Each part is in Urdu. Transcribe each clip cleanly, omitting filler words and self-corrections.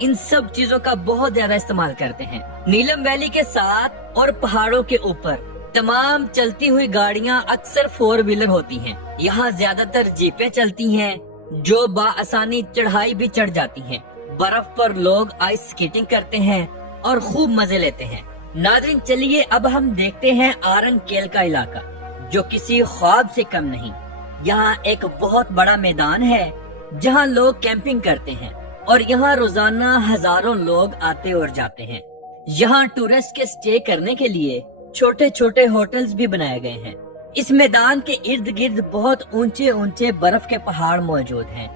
ان سب چیزوں کا بہت زیادہ استعمال کرتے ہیں۔ نیلم ویلی کے ساتھ اور پہاڑوں کے اوپر تمام چلتی ہوئی گاڑیاں اکثر 4 ویلر ہوتی ہیں۔ یہاں زیادہ تر جیپیں چلتی ہیں جو بآسانی چڑھائی بھی چڑھ جاتی ہیں۔ برف پر لوگ آئس سکیٹنگ کرتے ہیں اور خوب مزے لیتے ہیں۔ ناظرین چلیے اب ہم دیکھتے ہیں آرنگ کیل کا علاقہ، جو کسی خواب سے کم نہیں۔ یہاں ایک بہت بڑا میدان ہے جہاں لوگ کیمپنگ کرتے ہیں اور یہاں روزانہ ہزاروں لوگ آتے اور جاتے ہیں۔ یہاں ٹورسٹ کے سٹے کرنے کے لیے چھوٹے چھوٹے ہوٹلز بھی بنائے گئے ہیں۔ اس میدان کے ارد گرد بہت اونچے اونچے برف کے پہاڑ موجود ہیں۔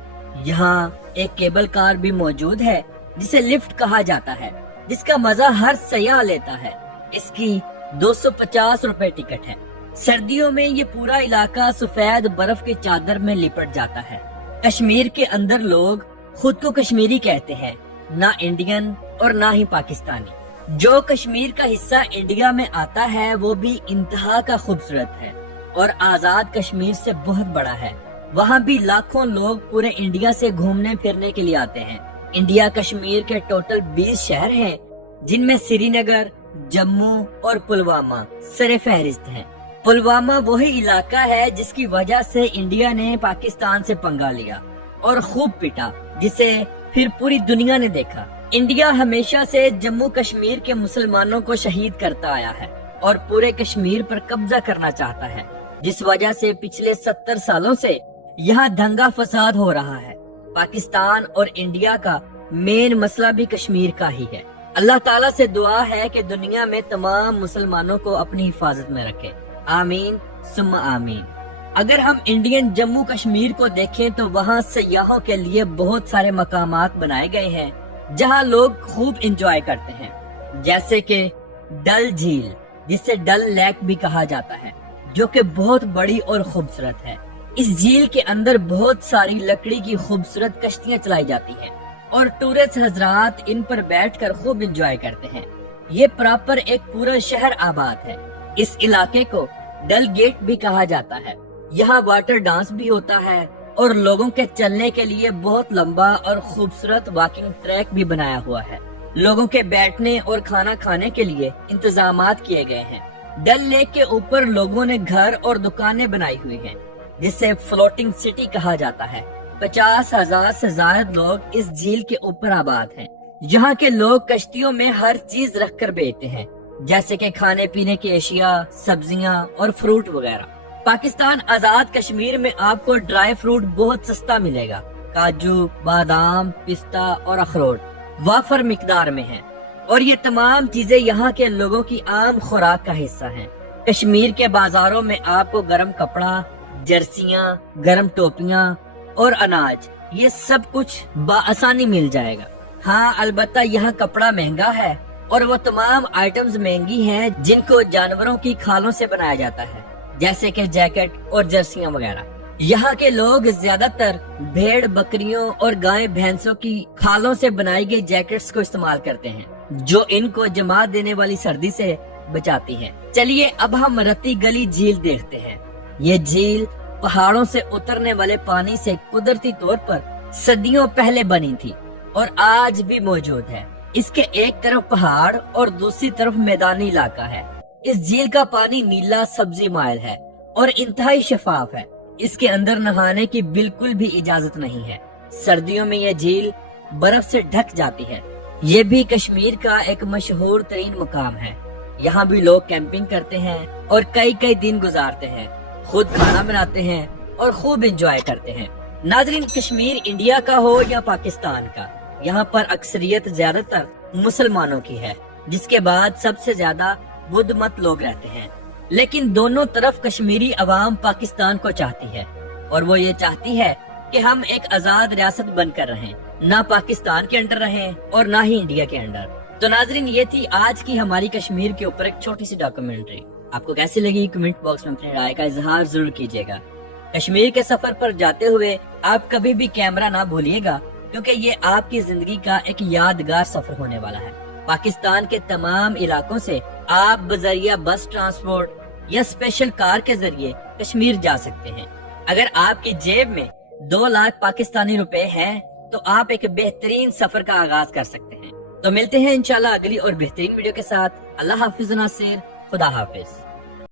یہاں ایک کیبل کار بھی موجود ہے جسے لفٹ کہا جاتا ہے، جس کا مزہ ہر سیاح لیتا ہے۔ اس کی 250 روپے ٹکٹ ہے۔ سردیوں میں یہ پورا علاقہ سفید برف کی چادر میں لپٹ جاتا ہے۔ کشمیر کے اندر لوگ خود کو کشمیری کہتے ہیں، نہ انڈین اور نہ ہی پاکستانی۔ جو کشمیر کا حصہ انڈیا میں آتا ہے وہ بھی انتہا کا خوبصورت ہے اور آزاد کشمیر سے بہت بڑا ہے۔ وہاں بھی لاکھوں لوگ پورے انڈیا سے گھومنے پھرنے کے لیے آتے ہیں۔ انڈیا کشمیر کے ٹوٹل 20 شہر ہیں، جن میں سری نگر، جموں اور پلوامہ سر فہرست ہیں۔ پلوامہ وہی علاقہ ہے جس کی وجہ سے انڈیا نے پاکستان سے پنگا لیا اور خوب پٹا، جسے پھر پوری دنیا نے دیکھا۔ انڈیا ہمیشہ سے جموں کشمیر کے مسلمانوں کو شہید کرتا آیا ہے اور پورے کشمیر پر قبضہ کرنا چاہتا ہے، جس وجہ سے پچھلے 70 سالوں سے یہاں دنگا فساد ہو رہا ہے۔ پاکستان اور انڈیا کا مین مسئلہ بھی کشمیر کا ہی ہے۔ اللہ تعالیٰ سے دعا ہے کہ دنیا میں تمام مسلمانوں کو اپنی حفاظت میں رکھے، آمین ثم آمین۔ اگر ہم انڈین جموں کشمیر کو دیکھیں تو وہاں سیاحوں کے لیے بہت سارے مقامات بنائے گئے ہیں جہاں لوگ خوب انجوائے کرتے ہیں، جیسے کہ ڈل جھیل، جسے ڈل لیک بھی کہا جاتا ہے، جو کہ بہت بڑی اور خوبصورت ہے۔ اس جھیل کے اندر بہت ساری لکڑی کی خوبصورت کشتیاں چلائی جاتی ہیں اور ٹورسٹ حضرات ان پر بیٹھ کر خوب انجوائے کرتے ہیں۔ یہ پراپر ایک پورا شہر آباد ہے۔ اس علاقے کو ڈل گیٹ بھی کہا جاتا ہے۔ یہاں واٹر ڈانس بھی ہوتا ہے اور لوگوں کے چلنے کے لیے بہت لمبا اور خوبصورت واکنگ ٹریک بھی بنایا ہوا ہے۔ لوگوں کے بیٹھنے اور کھانا کھانے کے لیے انتظامات کیے گئے ہیں۔ ڈل لیک کے اوپر لوگوں نے گھر اور دکانیں بنائی ہوئی ہیں، جسے فلوٹنگ سٹی کہا جاتا ہے۔ 50,000 سے زائد لوگ اس جھیل کے اوپر آباد ہیں۔ یہاں کے لوگ کشتیوں میں ہر چیز رکھ کر بیچتے ہیں، جیسے کہ کھانے پینے کی اشیاء، سبزیاں اور فروٹ وغیرہ۔ پاکستان آزاد کشمیر میں آپ کو ڈرائی فروٹ بہت سستا ملے گا۔ کاجو، بادام، پستہ اور اخروٹ وافر مقدار میں ہیں، اور یہ تمام چیزیں یہاں کے لوگوں کی عام خوراک کا حصہ ہیں۔ کشمیر کے بازاروں میں آپ کو گرم کپڑا، جرسیاں، گرم ٹوپیاں اور اناج، یہ سب کچھ بآسانی مل جائے گا۔ ہاں البتہ یہاں کپڑا مہنگا ہے اور وہ تمام آئٹمز مہنگی ہیں جن کو جانوروں کی کھالوں سے بنایا جاتا ہے، جیسے کہ جیکٹ اور جرسیاں وغیرہ۔ یہاں کے لوگ زیادہ تر بھیڑ بکریوں اور گائے بھینسوں کی کھالوں سے بنائی گئی جیکٹس کو استعمال کرتے ہیں، جو ان کو جما دینے والی سردی سے بچاتی ہے۔ چلیے اب ہم رتی گلی جھیل دیکھتے ہیں۔ یہ جھیل پہاڑوں سے اترنے والے پانی سے قدرتی طور پر صدیوں پہلے بنی تھی اور آج بھی موجود ہے۔ اس کے ایک طرف پہاڑ اور دوسری طرف میدانی علاقہ ہے۔ اس جھیل کا پانی نیلا سبزی مائل ہے اور انتہائی شفاف ہے۔ اس کے اندر نہانے کی بالکل بھی اجازت نہیں ہے۔ سردیوں میں یہ جھیل برف سے ڈھک جاتی ہے۔ یہ بھی کشمیر کا ایک مشہور ترین مقام ہے۔ یہاں بھی لوگ کیمپنگ کرتے ہیں اور کئی دن گزارتے ہیں، خود کھانا بناتے ہیں اور خوب انجوائے کرتے ہیں۔ ناظرین، کشمیر انڈیا کا ہو یا پاکستان کا، یہاں پر اکثریت زیادہ تر مسلمانوں کی ہے، جس کے بعد سب سے زیادہ بدھ مت لوگ رہتے ہیں۔ لیکن دونوں طرف کشمیری عوام پاکستان کو چاہتی ہے، اور وہ یہ چاہتی ہے کہ ہم ایک آزاد ریاست بن کر رہیں، نہ پاکستان کے انڈر رہیں اور نہ ہی انڈیا کے انڈر۔ تو ناظرین، یہ تھی آج کی ہماری کشمیر کے اوپر ایک چھوٹی سی ڈاکومنٹری۔ آپ کو کیسی لگی کمنٹ باکس میں اپنی رائے کا اظہار ضرور کیجیے گا۔ کشمیر کے سفر پر جاتے ہوئے آپ کبھی بھی کیمرہ نہ بھولیے گا، کیونکہ یہ آپ کی زندگی کا ایک یادگار سفر ہونے والا ہے۔ پاکستان کے تمام علاقوں سے آپ بذریعہ بس ٹرانسپورٹ یا اسپیشل کار کے ذریعے کشمیر جا سکتے ہیں۔ اگر آپ کی جیب میں 2 لاکھ پاکستانی روپے ہیں تو آپ ایک بہترین سفر کا آغاز کر سکتے ہیں۔ تو ملتے ہیں انشاءاللہ اگلی اور بہترین ویڈیو کے ساتھ۔ اللہ حافظ ناصر، خدا حافظ۔